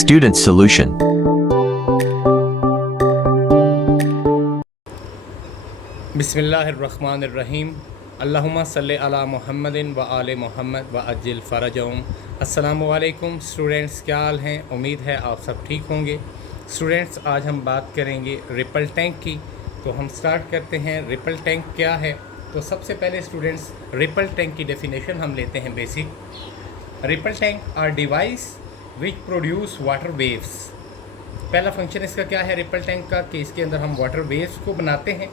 Student Solution. बिस्मिल्लाहिर्रहमानिर्रहीम। अल्लाहुम्मा सल्लि अला मुहम्मदिन व आले मोहम्मद व अज्जिल फ़रजहुम। अस्सलामु अलैकुम स्टूडेंट्स, क्या हाल हैं? उम्मीद है आप सब ठीक होंगे। स्टूडेंट्स, आज हम बात करेंगे रिपल टैंक की। तो हम स्टार्ट करते हैं। रिपल टैंक क्या है? तो सबसे पहले स्टूडेंट्स, रिपल टैंक की डेफिनेशन हम लेते हैं basic. Ripple tank are device which produce water waves. पहला फंक्शन इसका क्या है रिपल टैंक का, कि इसके अंदर हम वाटर वेव्स को बनाते हैं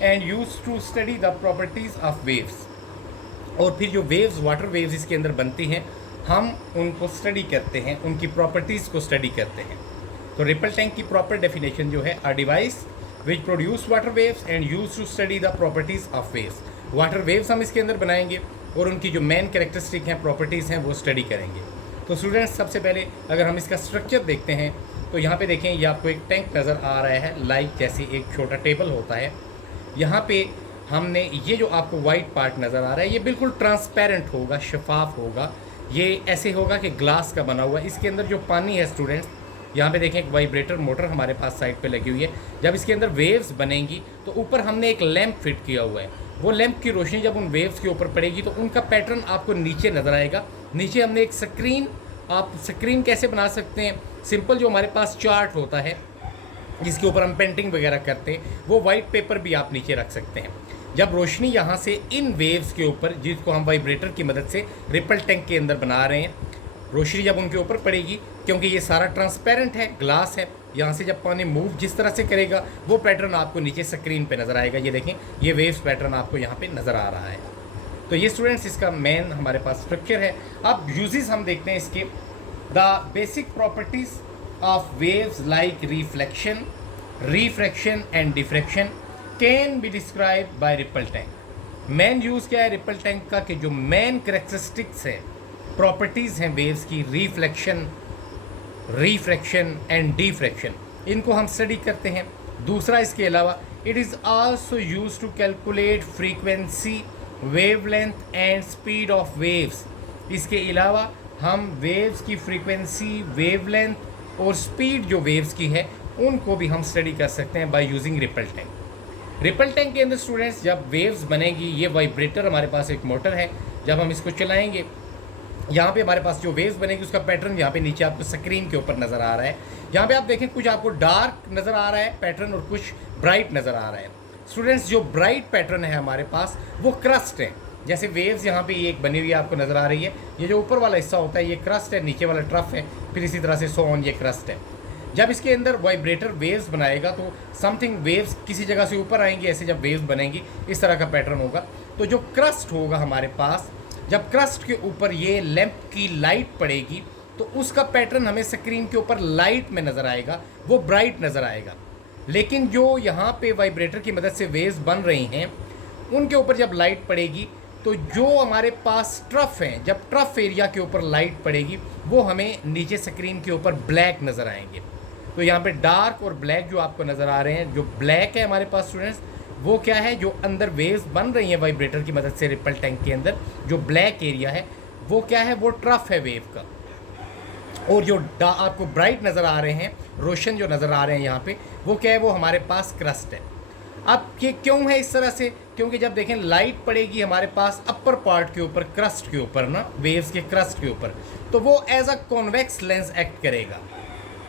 and use to study the properties of waves. और फिर जो वेव्स, वाटर वेव्स इसके अंदर बनती हैं, हम उनको स्टडी करते हैं, उनकी प्रॉपर्टीज़ को स्टडी करते हैं। तो रिपल टैंक की प्रॉपर डेफिनेशन जो है, a device which produce water waves and use to study the properties of waves. Water waves हम इसके अंदर बनाएंगे और उनकी जो मेन कैरेक्टरिस्टिक हैं, प्रॉपर्टीज़ हैं, वो स्टडी करेंगे। तो स्टूडेंट्स, सबसे पहले अगर हम इसका स्ट्रक्चर देखते हैं तो यहाँ पे देखें, ये आपको एक टैंक नज़र आ रहा है, लाइक जैसे एक छोटा टेबल होता है। यहाँ पे हमने ये जो आपको वाइट पार्ट नज़र आ रहा है, ये बिल्कुल ट्रांसपेरेंट होगा, शफाफ होगा। ये ऐसे होगा कि ग्लास का बना हुआ है। इसके अंदर जो पानी है स्टूडेंट्स, यहाँ पे देखें एक वाइब्रेटर मोटर हमारे पास साइड पे लगी हुई है। जब इसके अंदर वेव्स बनेंगी तो ऊपर हमने एक लैंप फिट किया हुआ है। वो लैंप की रोशनी जब उन वेव्स के ऊपर पड़ेगी तो उनका पैटर्न आपको नीचे नज़र आएगा। नीचे हमने एक स्क्रीन, आप स्क्रीन कैसे बना सकते हैं? सिंपल, जो हमारे पास चार्ट होता है जिसके ऊपर हम पेंटिंग वगैरह करते हैं, वो वाइट पेपर भी आप नीचे रख सकते हैं। जब रोशनी यहाँ से इन वेव्स के ऊपर, जिसको हम वाइब्रेटर की मदद से रिपल टैंक के अंदर बना रहे हैं, रोशनी जब उनके ऊपर पड़ेगी, क्योंकि ये सारा ट्रांसपेरेंट है, ग्लास है, यहाँ से जब पानी मूव जिस तरह से करेगा वो पैटर्न आपको नीचे स्क्रीन पे नज़र आएगा। ये देखें, ये वेव्स पैटर्न आपको यहाँ पे नज़र आ रहा है। तो ये स्टूडेंट्स इसका मेन हमारे पास स्ट्रक्चर है। अब यूजेस हम देखते हैं इसके। The basic properties of waves like reflection, refraction and diffraction can be describe by ripple tank. Main use क्या है रिपल टैंक का, कि जो मेन करेक्टरिस्टिक्स है, प्रॉपर्टीज़ हैं वेव्स की, रिफ्लेक्शन, रिफ्रैक्शन एंड डिफ्रैक्शन, इनको हम स्टडी करते हैं। दूसरा, इसके अलावा it is also use to calculate frequency, wavelength and speed of waves. इसके अलावा हम वेव्स की फ्रीक्वेंसी, वेवलेंथ और स्पीड जो वेव्स की है, उनको भी हम स्टडी कर सकते हैं by using ripple tank. Ripple tank के अंदर स्टूडेंट्स जब वेव्स बनेगी, ये वाइब्रेटर हमारे पास एक मोटर है, जब हम इसको चलाएंगे, यहाँ पे हमारे पास जो वेव्स बनेगी उसका पैटर्न यहाँ पे नीचे आपको स्क्रीन के ऊपर नज़र आ रहा है। यहाँ पे आप देखें, कुछ आपको डार्क नज़र आ रहा है पैटर्न और कुछ ब्राइट नज़र आ रहा है। स्टूडेंट्स, जो ब्राइट पैटर्न है हमारे पास, वो क्रस्ट है। जैसे वेव्स यहाँ पे ये एक बनी हुई है, आपको नज़र आ रही है। ये जो ऊपर वाला हिस्सा होता है ये क्रस्ट है, नीचे वाला ट्रफ है, फिर इसी तरह से सो ऑन, ये क्रस्ट है। जब इसके अंदर वाइब्रेटर वेव्स बनाएगा तो समथिंग वेव्स किसी जगह से ऊपर आएंगी, ऐसे जब वेव्स बनेंगी इस तरह का पैटर्न होगा। तो जो क्रस्ट होगा हमारे पास, जब क्रस्ट के ऊपर ये लैंप की लाइट पड़ेगी तो उसका पैटर्न हमें स्क्रीन के ऊपर लाइट में नज़र आएगा, वो ब्राइट नज़र आएगा। लेकिन जो यहाँ पे वाइब्रेटर की मदद से वेव्स बन रही हैं, उनके ऊपर जब लाइट पड़ेगी तो जो हमारे पास ट्रफ हैं, जब ट्रफ एरिया के ऊपर लाइट पड़ेगी वो हमें नीचे स्क्रीन के ऊपर ब्लैक नज़र आएंगे। तो यहाँ पे डार्क और ब्लैक जो आपको नज़र आ रहे हैं, जो ब्लैक है हमारे पास स्टूडेंट्स, वो क्या है, जो अंदर वेव्स बन रही हैं वाइब्रेटर की मदद से रिपल टैंक के अंदर, जो ब्लैक एरिया है वो क्या है, वो ट्रफ है वेव का। और जो आपको ब्राइट नज़र आ रहे हैं, रोशन जो नज़र आ रहे हैं यहाँ पे, वो क्या है, वो हमारे पास क्रस्ट है। अब ये क्यों है इस तरह से? क्योंकि जब देखें लाइट पड़ेगी हमारे पास अपर पार्ट के ऊपर, क्रस्ट के ऊपर ना, वेव्स के क्रस्ट के ऊपर, तो वो as a convex lens act करेगा।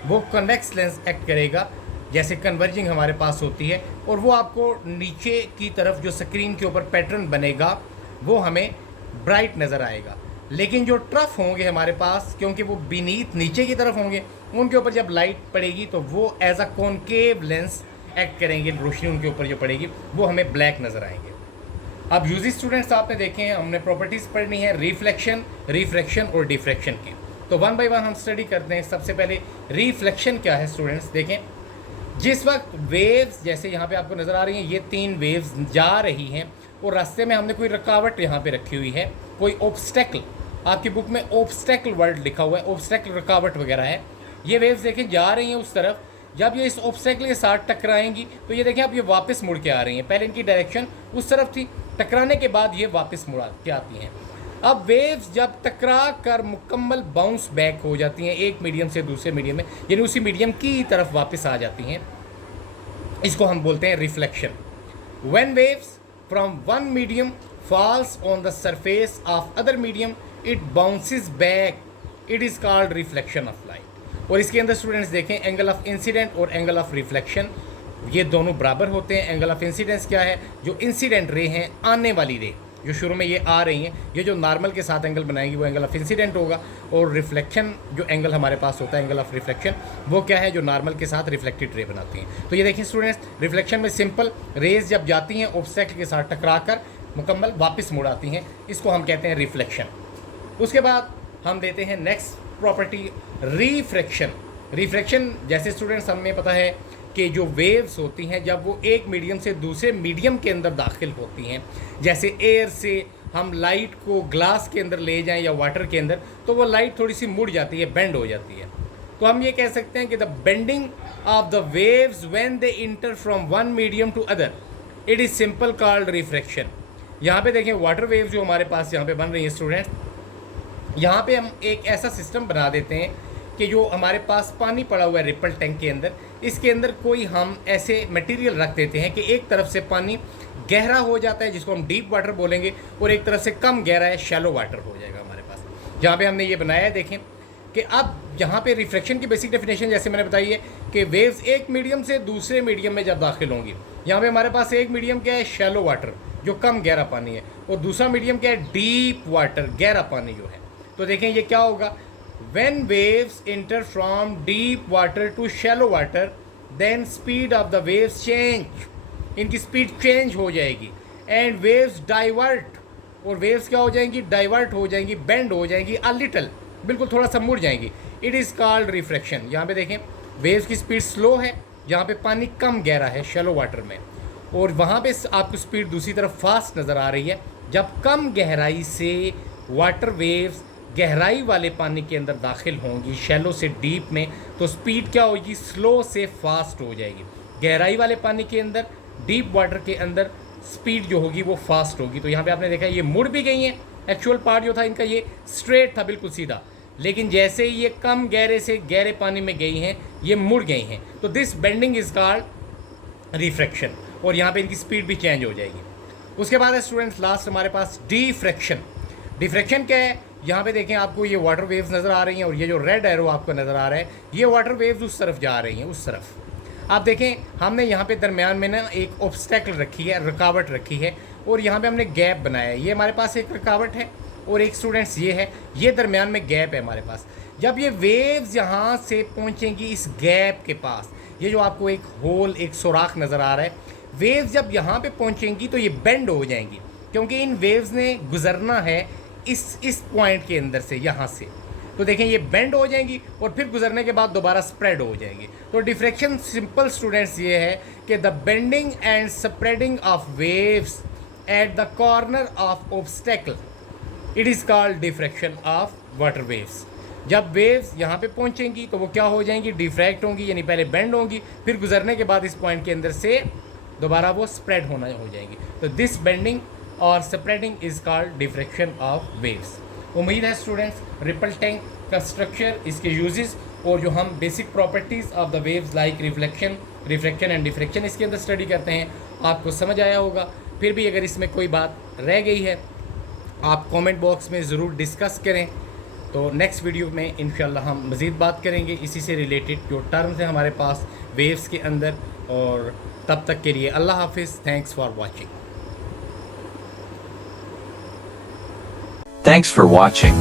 वो कन्वेक्स लेंस एक्ट करेगा, जैसे कन्वर्जिंग हमारे पास होती है, और वो आपको नीचे की तरफ जो स्क्रीन के ऊपर पैटर्न बनेगा वो हमें ब्राइट नज़र आएगा। लेकिन जो ट्रफ होंगे हमारे पास, क्योंकि वो बीनीथ नीचे की तरफ होंगे, उनके ऊपर जब लाइट पड़ेगी तो वो as a concave lens act करेंगे। रोशनी उनके ऊपर जो पड़ेगी वो हमें ब्लैक नज़र आएंगे। अब यूजेस स्टूडेंट्स आपने देखे हैं, हमने प्रॉपर्टीज़ पढ़नी है रिफ्लेक्शन, रिफ्रैक्शन और डिफ्रैक्शन की। तो वन बाय वन हम स्टडी करते हैं। सबसे पहले रिफ्लेक्शन क्या है स्टूडेंट्स, देखें, जिस वक्त वेव्स, जैसे यहाँ पे आपको नज़र आ रही हैं, ये 3 वेव्स जा रही हैं और रास्ते में हमने कोई रुकावट यहाँ पे रखी हुई है, कोई ऑब्स्टेकल, आपकी बुक में ऑब्स्टेकल वर्ड लिखा हुआ है, ऑब्स्टेकल रुकावट वगैरह है। ये वेव्स देखें जा रही हैं उस तरफ, जब ये इस ऑब्स्टेकल के साथ टकराएंगी तो ये देखें अब ये वापस मुड़ के आ रही हैं। पहले इनकी डायरेक्शन उस तरफ थी, टकराने के बाद ये वापस मुड़ के आती हैं। अब वेव्स जब टकरा कर मुकम्मल बाउंस बैक हो जाती हैं एक मीडियम से दूसरे मीडियम में, यानी उसी मीडियम की तरफ वापस आ जाती हैं, इसको हम बोलते हैं reflection. When waves from one medium falls on the surface of other medium it bounces back, it is called reflection of light. और इसके अंदर स्टूडेंट्स देखें, एंगल ऑफ इंसिडेंट और एंगल ऑफ रिफ्लेक्शन ये दोनों बराबर होते हैं। एंगल ऑफ इंसिडेंस क्या है? जो इंसिडेंट रे हैं, आने वाली रे जो शुरू में ये आ रही हैं, ये जो नॉर्मल के साथ एंगल बनाएंगी वो एंगल ऑफ इंसिडेंट होगा। और रिफ्लेक्शन जो एंगल हमारे पास होता है, एंगल ऑफ रिफ्लेक्शन, वो क्या है? जो नॉर्मल के साथ रिफ्लेक्टेड रे बनाती हैं। तो ये देखिए स्टूडेंट्स, रिफ्लेक्शन में सिंपल रेज जब जाती हैं ऑब्स्टेकल के साथ टकरा कर मुकम्मल वापस मुड़ आती हैं, इसको हम कहते हैं रिफ्लेक्शन। उसके बाद हम देते हैं नेक्स्ट प्रॉपर्टी रिफ्रैक्शन। रिफ्रैक्शन जैसे स्टूडेंट्स हमें पता है कि जो वेव्स होती हैं जब वो एक मीडियम से दूसरे मीडियम के अंदर दाखिल होती हैं, जैसे एयर से हम लाइट को ग्लास के अंदर ले जाएं या वाटर के अंदर, तो वो लाइट थोड़ी सी मुड़ जाती है, बेंड हो जाती है। तो हम ये कह सकते हैं कि the bending of the waves when they enter from one medium to other, it is simple called refraction. यहाँ पे देखें वाटर वेव्स जो हमारे पास यहाँ पे बन रही हैं स्टूडेंट्स, यहाँ पे हम एक ऐसा सिस्टम बना देते हैं कि जो हमारे पास पानी पड़ा हुआ है रिपल टैंक के अंदर, इसके अंदर कोई हम ऐसे मटेरियल रख देते हैं कि एक तरफ से पानी गहरा हो जाता है जिसको हम डीप वाटर बोलेंगे, और एक तरफ से कम गहरा है, शैलो वाटर हो जाएगा हमारे पास। जहाँ पे हमने ये बनाया है देखें कि अब यहाँ पे रिफ्लेक्शन की बेसिक डेफिनेशन जैसे मैंने बताई है कि वेव्स एक मीडियम से दूसरे मीडियम में जब दाखिल होंगी, यहाँ पे हमारे पास एक मीडियम क्या है? शैलो वाटर, जो कम गहरा पानी है, और दूसरा मीडियम क्या है? डीप वाटर, गहरा पानी जो है। तो देखें ये क्या होगा? When waves enter from deep water to shallow water, then speed of the waves change. इनकी स्पीड चेंज हो जाएगी, एंड वेव्स डाइवर्ट, और वेव्स क्या हो जाएंगी? डाइवर्ट हो जाएंगी, बेंड हो जाएंगी, अ लिटल, बिल्कुल थोड़ा सा मुड़ जाएंगी। It is called refraction. यहाँ पे देखें वेव्स की स्पीड स्लो है, यहाँ पे पानी कम गहरा है शैलो वाटर में, और वहाँ पे आपको स्पीड दूसरी तरफ फास्ट नज़र आ रही है। जब कम गहराई से वाटर वेव्स गहराई वाले पानी के अंदर दाखिल होंगी, शैलो से डीप में, तो स्पीड क्या होगी? स्लो से फास्ट हो जाएगी। गहराई वाले पानी के अंदर, डीप वाटर के अंदर स्पीड जो होगी वो फास्ट होगी। तो यहाँ पे आपने देखा ये मुड़ भी गई हैं। एक्चुअल पार्ट जो था इनका ये स्ट्रेट था, बिल्कुल सीधा, लेकिन जैसे ही ये कम गहरे से गहरे पानी में गई हैं, ये मुड़ गई हैं। तो this bending is called refraction, और यहाँ पे इनकी स्पीड भी चेंज हो जाएगी। उसके बाद है स्टूडेंट्स लास्ट हमारे पास डिफ्रैक्शन। डिफ्रैक्शन क्या है? यहाँ पे देखें आपको ये वाटर वेव्स नज़र आ रही हैं, और ये जो रेड एरो आपको नज़र आ रहा है, ये वाटर वेव्स उस तरफ जा रही हैं, उस तरफ। आप देखें हमने यहाँ पे दरमियान में ना एक ऑब्स्टेकल रखी है, रुकावट रखी है, और यहाँ पे हमने गैप बनाया है। ये हमारे पास एक रुकावट है और एक स्टूडेंट्स ये है, ये दरमियान में गैप है हमारे पास। जब ये वेव्स यहाँ से पहुँचेंगी इस गैप के पास, ये जो आपको एक होल, एक सुराख नज़र आ रहा है, वेव्स जब यहाँ पे पहुँचेंगी तो ये बेंड हो जाएंगी, क्योंकि इन वेव्स ने गुजरना है इस पॉइंट के अंदर से, यहाँ से। तो देखें ये बेंड हो जाएंगी और फिर गुजरने के बाद दोबारा स्प्रेड हो जाएंगी। तो डिफ्रैक्शन सिंपल स्टूडेंट्स ये है कि the bending and spreading of waves at the corner of obstacle, it is called diffraction of water waves. जब वेव्स यहाँ पे पहुँचेंगी तो वो क्या हो जाएंगी? डिफ्रैक्ट होंगी, यानी पहले बेंड होंगी, फिर गुजरने के बाद इस पॉइंट के अंदर से दोबारा वो स्प्रेड होना हो जाएंगी। तो दिस बेंडिंग और spreading is called diffraction of waves. उम्मीद है स्टूडेंट्स रिपल टैंक का स्ट्रक्चर, इसके यूजेस, और जो हम basic properties of the waves like reflection, refraction and diffraction इसके अंदर स्टडी करते हैं, आपको समझ आया होगा। फिर भी अगर इसमें कोई बात रह गई है आप कमेंट बॉक्स में ज़रूर डिस्कस करें। तो नेक्स्ट वीडियो में इंशाल्लाह हम मज़ीद बात करेंगे इसी से रिलेटेड जो टर्म्स हैं हमारे पास वेव्स के अंदर। और तब तक के लिए अल्लाह हाफिज़। Thanks for watching. Thanks for watching.